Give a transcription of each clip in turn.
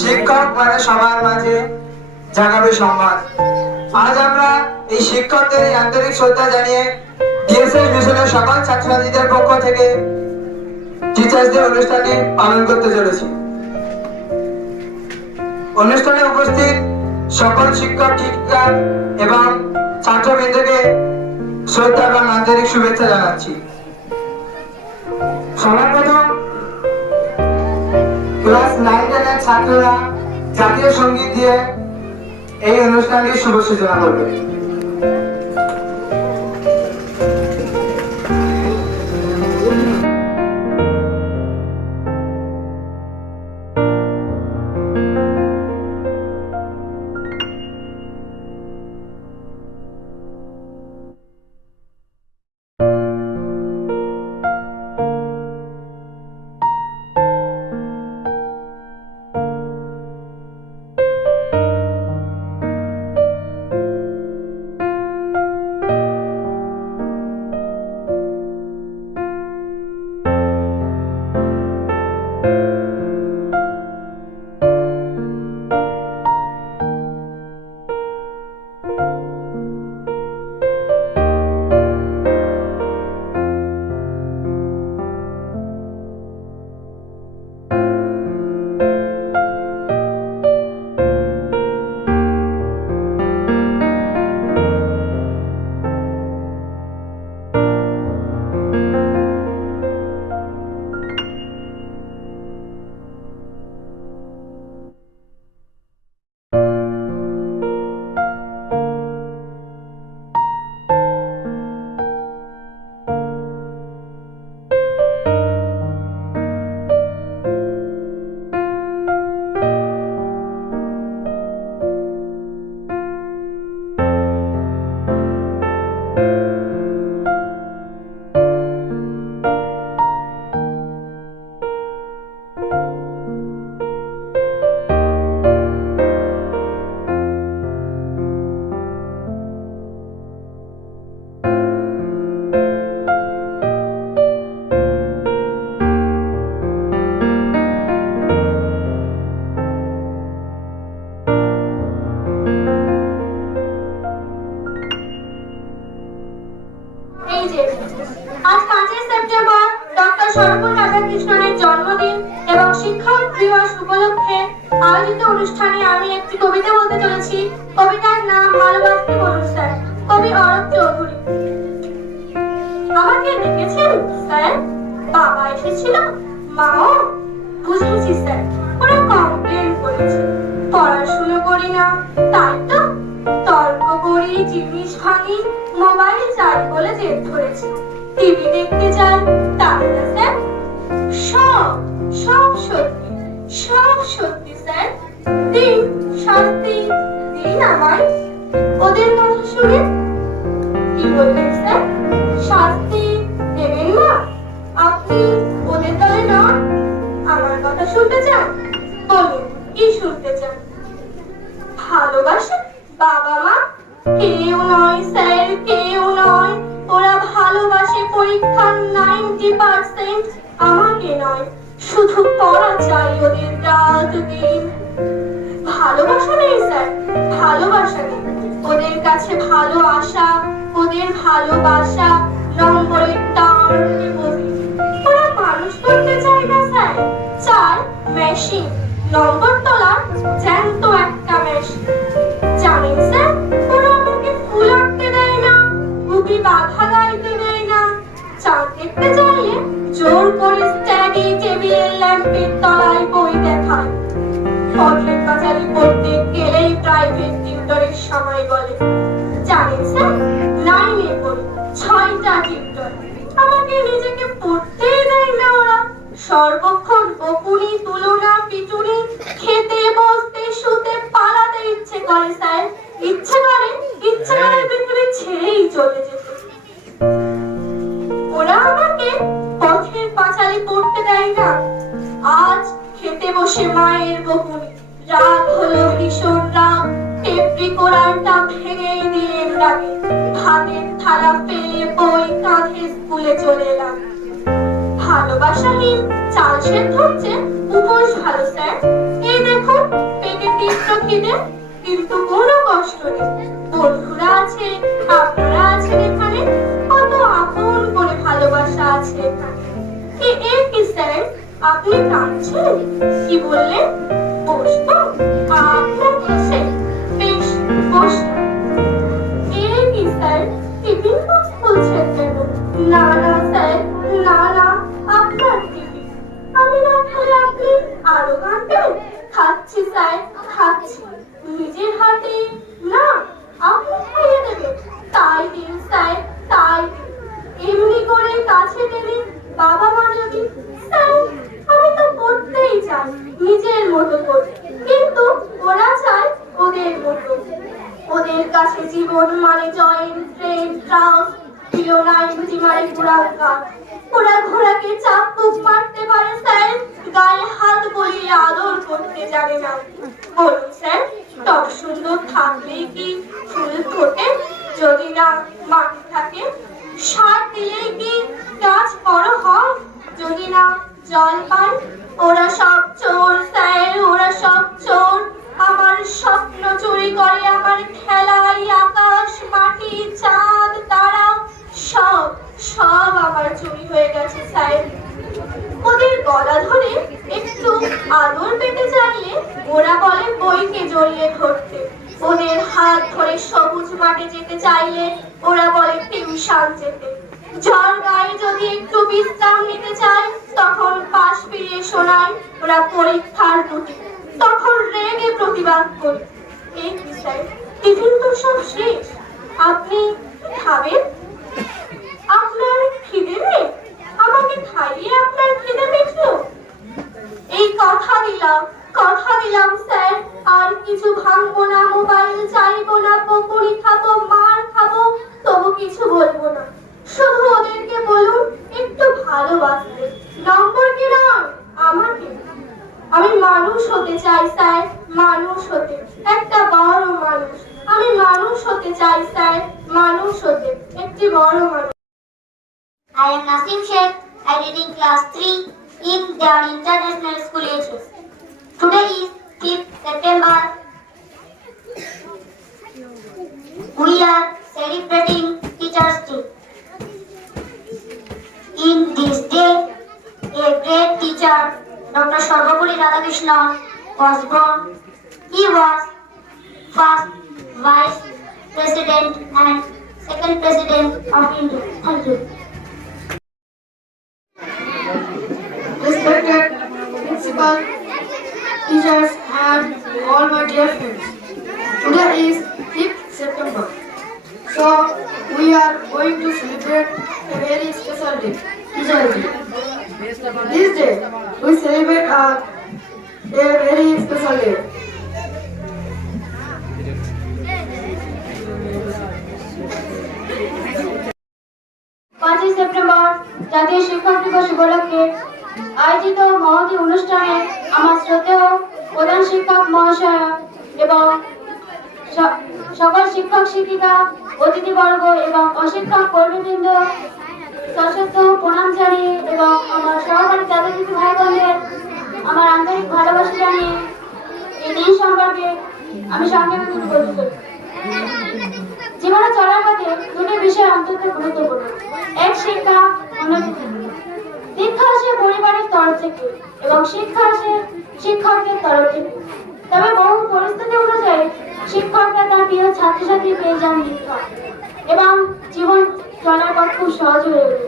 শিক্ষক মানে সবার মাঝে জানাবে সম্মান। আজ আমরা এই শিক্ষকদের আন্তরিক শ্রদ্ধা জানিয়ে ডিএসএস মিশনের সকল ছাত্রছাত্রীদের পক্ষ থেকে টিচার্স ডে অনুষ্ঠানটি পালন করতে চলেছি। অনুষ্ঠানে উপস্থিত সকল শিক্ষক শিক্ষিকা এবং ছাত্রবৃন্দকে শ্রদ্ধা এবং আন্তরিক শুভেচ্ছা জানাচ্ছি। সবার প্রথম ক্লাস 9-10 এর ছাত্ররা জাতীয় সঙ্গীত দিয়ে এই অনুষ্ঠানটির শুভ সূচনা করবে। আজ 5 সেপ্টেম্বর ডক্টর সর্বপল্লী রাধাকৃষ্ণনের জন্মদিন এবং শিক্ষক দিবস উপলক্ষে আয়োজিত অনুষ্ঠানে আমি একটি কবিতা বলতে চলেছি। কবিতার নাম ভালোবাসতে বলুন স্যার, কবি অরূপ চৌধুরী। আমাকে দেখেছেন স্যার, বাবা এসেছিল, মাও? বুঝেছি স্যার, ওরা কমপ্লেন করেছে পড়াশুনো করি না, তাই তো তর্ক করি, জিনিস ভাঙি, মোবাইল চাই বলে জেদ ধরেছে, টিভি দেখতে যাই, তাই না স্যার? সব সব সত্যি, সব সত্যি স্যার। দিন শাস্তি দিন আমায় ওদের কথা শুনে। কি বললেন স্যার? শাস্তি দেবেন না? আপনি ওদের দলে নন? আমার কথা শুনতে চান? বলুন কি শুনতে চান? ভালোবাসে বাবা মা? কেউ নয় স্যার, কেউ নয়। ওরা ভালোবাসে পরীক্ষার 90%, আমাকে নয়। শুধু পড়া চাই ওদের রাত দিন। ভালোবাসা নেই স্যার, ভালোবাসা নেই। ওদের কাছে ভালো আশা, ওদের ভালোবাসা নম্বরের টান ডিপোজিট। ওরা মানুষ করতে চায় না স্যার, চায় মেশিন, নম্বর তোলার জ্যান্ত একটা মেশিন। জানেন স্যার, ওরা আমাকে ফুল আঁকতে দেয় না, গুপি বাধা গাইতে দেয় না। চাঁদ দেখতে চাইলে জোর করে স্টাডি টেবিলের ল্যাম্পের তলায় বই দেখায়। পথের পাঁচালী পড়তে গেলেই প্রাইভেট টিউটরের সময় বলে। জানেন স্যার, 9-এ পড়ি, 6টা টিউটর। আমাকে নিজেকে পড়তেই দেয় না ওরা। সর্বক্ষণ বকুনি, তুলনা, পিটুনি, খেতে বসতে শুতে পালাতে ইচ্ছে করে স্যার, ইচ্ছে করে পৃথিবী ছেড়েই চলে যেতে। ওরা আমাকে পথের পাঁচালী পড়তে দেয় না। আজ খেতে বসে মায়ের বকুনি, রাগ হলো ভীষণ রাগ, টেপ রেকর্ডারটা ভেঙে দিলেন রাগে। ভাতের থালা ফেলে বই কাঁধে স্কুলে চলে এলাম। ভালোবাসাহীন চাল সেদ্ধ হচ্ছে উপোস ভালো স্যার। খিদে, কিন্তু কোনো কষ্ট নেই। বন্ধুরা আছে, আপনারা আছেন এখানে, কত আপন করে ভালোবাসা আছে এখানে। কি স্যার, আপনি কাঁদছেন? কি বললেন? বসবো আপনার কাছে? বেশ, বসুন। কি স্যার, টিফিন বক্স খুলছেন কেন? না না স্যার, না না, আপনার টিফিন আমি না খেলে আপনি আরো কাঁদবেন? খাচ্ছি স্যার, খাচ্ছি নিজের হাতে। না, আপনি খাইয়ে দেবেন? তাই দিন স্যার, তাই দিন। এমনি করে কাছে টেনে বাবা মা যদি, স্যার আমি তো করতেই চাই নিজের মতো করে, কিন্তু ওরা চায় ওদের মতো। ওদের কাছে জীবন মানে জয়েন্ট ট্রেন ট্রাউস কিলো 90 মানে ঘোড়া। ওরা ঘোড়াকে চাপুক মারতে পারে স্যার, গায়ে হাত বলিয়ে আদর করতে জানে না। বলুন স্যার, টক সুন্দর থাকলেই কি ফুল ফোটে? যদি না মাটি থাকে। সার দিলেই কি গাছ বড় হয়? যদি না জল পায়। ওরা সব চোর স্যার, ওরা সব চোর। আমার স্বপ্ন চুরি করে, আমার খেলাই আকাশ মাটি চাঁদ তারা সব সব আমার চুরি হয়ে গেছে স্যার। ওদের গলা ধরে একটু আদর পেতে চাইলে ওরা বলে বইকে জড়িয়ে ধরতে। ওদের হাত ধরে সবুজ মাঠে যেতে চাইলে ওরা বলে টিউশন যেতে। ঝড় গায়ে যদি একটু বিশ্রাম নিতে চায় তখন পাশ ফিরিয়ে শোনায় ওরা পরীক্ষার দুটি। তখন রেগে প্রতিবাদ করি, এই স্যার টিফিন তো সব শেষ, আপনি খাবেন? আপনার খিদে নেই? আমাকে খাইয়ে আপনার খিদে মিটলো? এই কথা দিলাম স্যার, আর কিছু ভাঙবো না, মোবাইল চাইবো না, পকড়ি খাবো, মার খাবো, তবু কিছু বলবো না। শুধু ওদেরকে বলুন একটু ভালোবাসতে, নম্বর কি নয় আমাকে। আমি মানুষ হতে চাই স্যার, মানুষ হতে, একটা বড় মানুষ। আমি মানুষ হতে চাই স্যার, মানুষ হতে, একটি বড় মানুষ। I am Nasim Sheikh. I read in class 3 in their international school ages. Today is 5th September. We are celebrating Teachers' Day. In this day, a great teacher, Dr. Sarvapalli Radhakrishnan, was born. He was first Vice President and second President of India. Thank you. Respected principal, teachers, and all my dear friends. Today is 5th September. So we are going to celebrate a very special day, Teachers' Day. This day we celebrate a very special day. পাঁচই September জাতীয় শিক্ষক দিবস উপলক্ষে আয়োজিত মহতী অনুষ্ঠানে আমার শ্রদ্ধেয় প্রধান শিক্ষক মহাশয় এবং সকল শিক্ষক শিক্ষিকা, অতিথিবর্গ এবং অশিক্ষক কর্মীবৃন্দ সশ্রদ্ধ প্রণাম জানিয়ে এবং আমার সহকারী দাদা দিদি ভাই বোনদের আমার আন্তরিক ভালোবাসা জানিয়ে এই দিন সম্পর্কে আমি সংক্ষেপে কিছু বলতে চাই। জীবনে চলার পথে দুটি বিষয় অত্যন্ত গুরুত্বপূর্ণ, এক শিক্ষা, অন্যটি দীক্ষা আসে পরিবারের তরফ থেকে এবং শিক্ষা আসে শিক্ষকদের তরফ থেকে। তবে বহু পরিস্থিতি অনুযায়ী শিক্ষকরা তার প্রিয় ছাত্রছাত্রী পেয়ে যান দীক্ষা এবং জীবন চলার পথ খুব সহজ হয়ে ওঠে।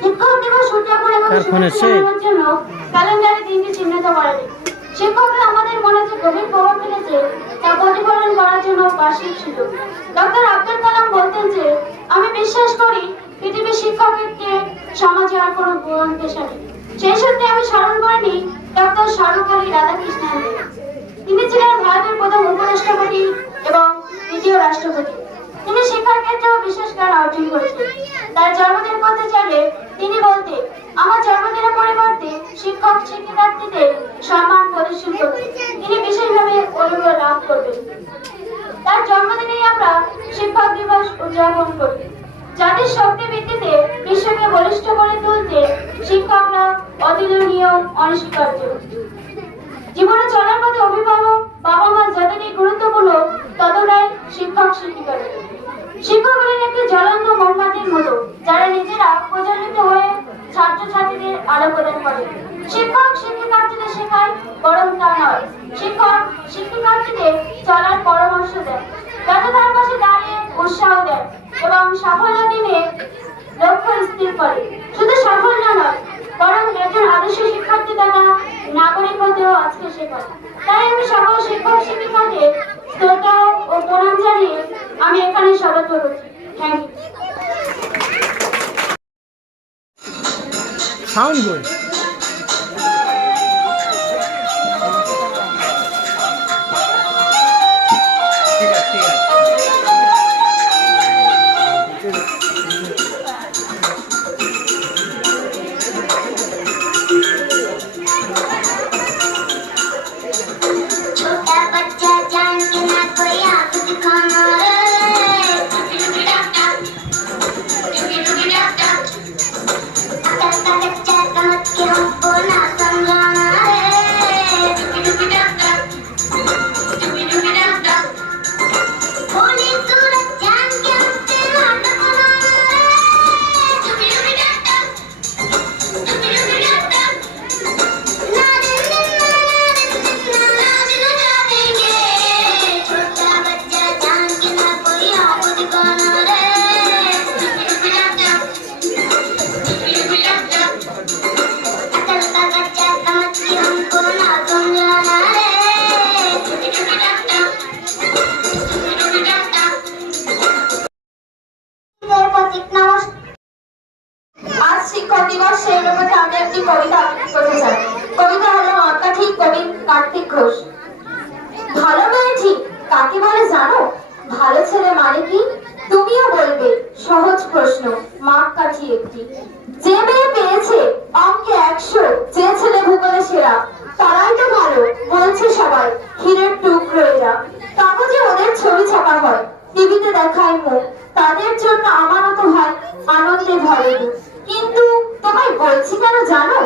শিক্ষক দিবস উদযাপন এবং শুভেচ্ছার জন্য ক্যালেন্ডারে দিনটি চিহ্নিত করেনি। শিক্ষকরা আমাদের মনে যে গভীর প্রভাব ফেলেছে তা প্রতিফলন করার জন্য বার্ষিক ছিল। ডক্টর আব্দুল কালাম বলতেন যে, আমি বিশ্বাস করি পৃথিবীর শিক্ষককে সমাজে আর কোনো ভুবন পেশা নেই। সেই সূত্রে আমি স্মরণ করে নিই ডক্টর সর্বপল্লী রাধাকৃষ্ণন। তিনি ছিলেন ভারতের প্রথম উপরাষ্ট্রপতি এবং দ্বিতীয় রাষ্ট্রপতি। তিনি শিক্ষার ক্ষেত্রেও বিশেষ জ্ঞান অর্জন করেছেন। তার জন্মদিন করতে চাইলে তিনি বলতেন, আমার জন্মদিনের পরিবর্তে শিক্ষক শিক্ষার্থীদের সম্মান প্রদর্শন করতে তিনি বিশেষভাবে অনুগ্রহ লাভ করবেন। তার জন্মদিনেই আমরা শিক্ষক দিবস উদযাপন করি। জাতির শক্তি ভিত্তিতে বিশ্বকে বলিষ্ঠ করে তুলতে শিক্ষকরা অতুলনীয়, অনস্বীকার্য। জীবনে চলার পথে অভিভাবক বাবা মা যতটাই গুরুত্বপূর্ণ ততটাই শিক্ষক শিক্ষিকারা। শিক্ষক হলেন একটি জ্বলন্ত মোমবাতির মতো, যারা নিজেরা প্রজ্বলিত হয়ে ছাত্রছাত্রীদের আলো প্রদান করে। শিক্ষক শিক্ষিকার্থীদের শেখায়, বরং তা নয়, শিক্ষক শিক্ষিকার্থীদের চলার পরামর্শ দেন, ব্যর্থতার পাশে দাঁড়িয়ে উৎসাহ দেন এবং সাফল্য দিনে লক্ষ্য স্থির করে। শুধু সাফল্য নয়, বরং একজন আদর্শ শিক্ষার্থী দ্বারা নাগরিক হতেও আজকে শেখায়। তাই আমি সকল শিক্ষক শিক্ষিকাকে শ্রদ্ধা ও প্রণাম জানিয়ে আমি এখানে সমাপ্ত করছি। Thank you. সাউন্ড বই छोटा बच्चा जान के ना कोई आंख दिखाना रे अकल का कच्चा समझ के हमको ना समझाना रे भोली सूरत जान के हमसे नाटक बनाना छोटा बच्चा जान के ना कोई आंख दिखाना रे अकल का कच्चा समझ के हमको ना समझाना रे আজ শিক্ষক দিবস, সেই উপলক্ষে আমি একটি কবিতা আবৃত্তি করতে চাই। কবিতা হলো মাপকাঠি, কবি কার্তিক ঘোষ। ভালো মেয়ে ঠিক কাকে বলে জানো? ভালো ছেলে মানে কি তুমিও বলবে? সহজ প্রশ্ন, মাপকাঠি একটি। যে মেয়ে পেয়েছে অঙ্কে 100, যে ছেলে ভূগোলে সেরা, তারাই তো ভালো বলছে সবাই, হীরের টুকরো এরা। কাগজে ওদের ছবি ছাপা হয়, টিভিতে দেখায় মুখ, তাদের জন্য আমানত হয় আনন্দে ভরে বুক। কিন্তু তোমায় বলছি কেন জানো?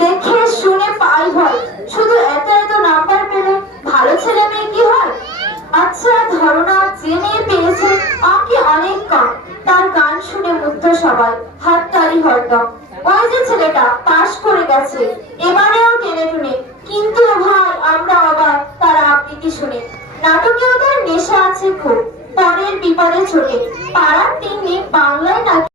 দেখে শুনে পাই হয়, শুধু এত এত নাম্বার পেলে ভালো ছেলে মেয়ে কি হয়? আচ্ছা ধরো না, যে মেয়ে পেয়েছে অঙ্কে অনেক কম, তার গান শুনে মুগ্ধ সবাই, হাততালি হরদম। ওই যে ছেলেটা পাশ করে গেছে এবারেও টেনে টুনে, কিন্তু ভাই আমরা অবাক তার আবৃত্তি শুনে। নাটকেও তার নেশা আছে খুব, পরের বিপদে ছোটে, পাড়ার টিনে বাংলায় নাকি।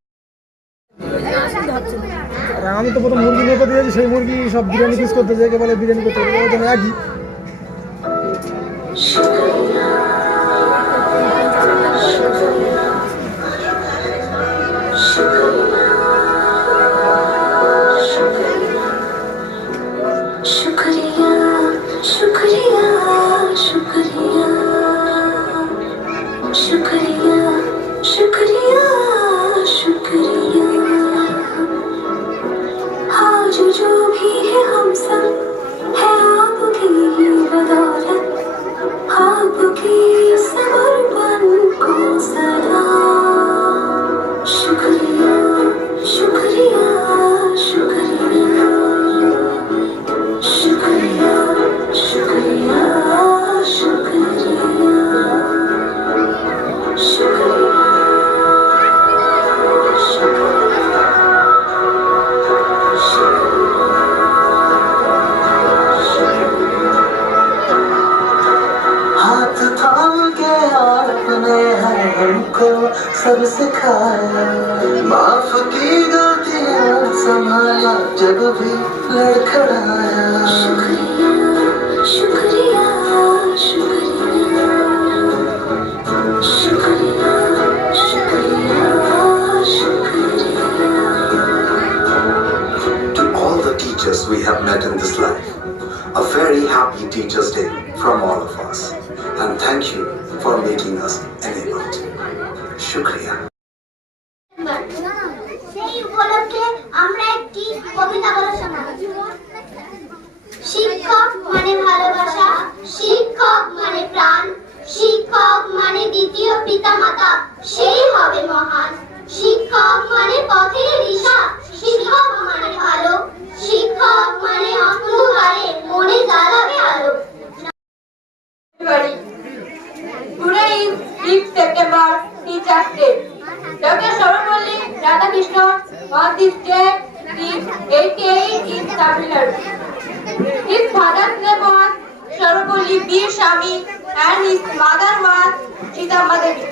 আর আমি তো প্রথম মুরগি মেপে দিয়েছি, সেই মুরগি সব বিরিয়ানি পিস করতে যায়, বলে বিরিয়ানি করতে হবে, ওই জন্য একই। शुक्रिया शुक्रिया शुक्रिया शुक्रिया शुक्रिया शुक्रिया आज जो भी है हम सब है आपकी ही बदौलत, आपकी समर्पण को सदा शुक्रिया शुक्रिया शुक्रिया शुक्रिया शुक्रिया शुक्रिया हाथ थाम के आपने हर हमको सब सिखाया, माफ की गलतियां संभाला जब भी लड़खड़ाया। शुक्रिया शुक्रिया शुक्रिया शुक्रिया शुक्रिया शुक्रिया। To all the teachers we have met in this life, a very happy Teachers' Day from all of us, and thank you for making us enabled. Shukriya. সেই উপলক্ষে আমরা একটি কবিতা বলা শোনাবো। শিক্ষক মানে ভালোবাসা, শিক্ষক মানে প্রাণ, শিক্ষক মানে দ্বিতীয় পিতামাতা, সেই হবে মহান। শিক্ষক মানে পথের দিশা, শিক্ষক মানে ভালো, শিক্ষক মানে অন্ধকারে মনে জ্বালাবে আলো। Sarvapalli Bir Swami and his mother was Sitamba Devi.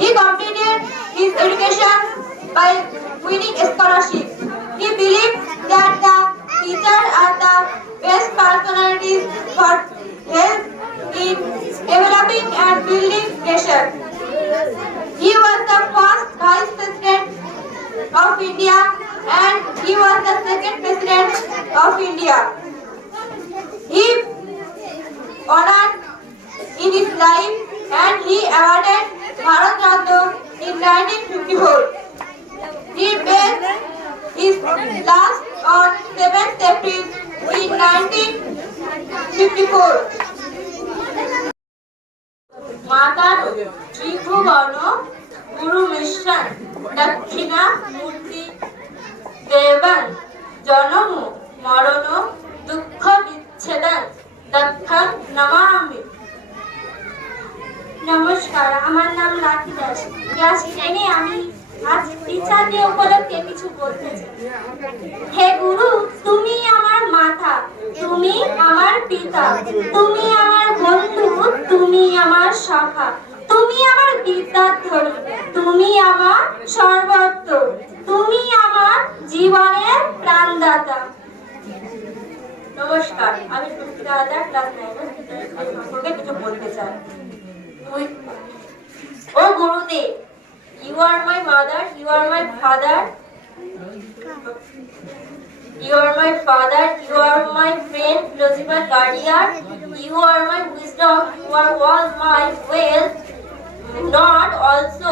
He completed his education by winning scholarship. He believed that the teachers are the best personalities for help in developing and building nation. He was the first Vice President of India and he was the second President of India. He honored in his life and he awarded Bharat Ratna in 1954. He made his last on 7th April in 1954. মাতার ত্রিভুবন গুরু mission দক্ষিণা মূর্তি দেবন জনম মরণ দুঃখ বিচ্ছেদন দক্ষং নমামি। নমস্কার, আমার নাম lucky Das. Class 10-এ আমি আজ টিচার ডে উপলক্ষে কিছু বলতে চাই। হে গুরু, তুমি আমার মাতা, তুমি আমার পিতা, তুমি আমার বন্ধু, তুমি আমার সখা, তুমি আমার বিদ্যাধরী, তুমি আমার সর্বত্র, তুমি আমার জীবনের প্রাণদাতা। নমস্কার, আমি টুকিরা আদা ক্লাস 9-এর সম্পর্কে কিছু বলতে চাই। ও গুরুদেব, you are my mother, you are my father, you are my father, you are my friend, principal guardian, you are my wisdom, you are all my wealth, not also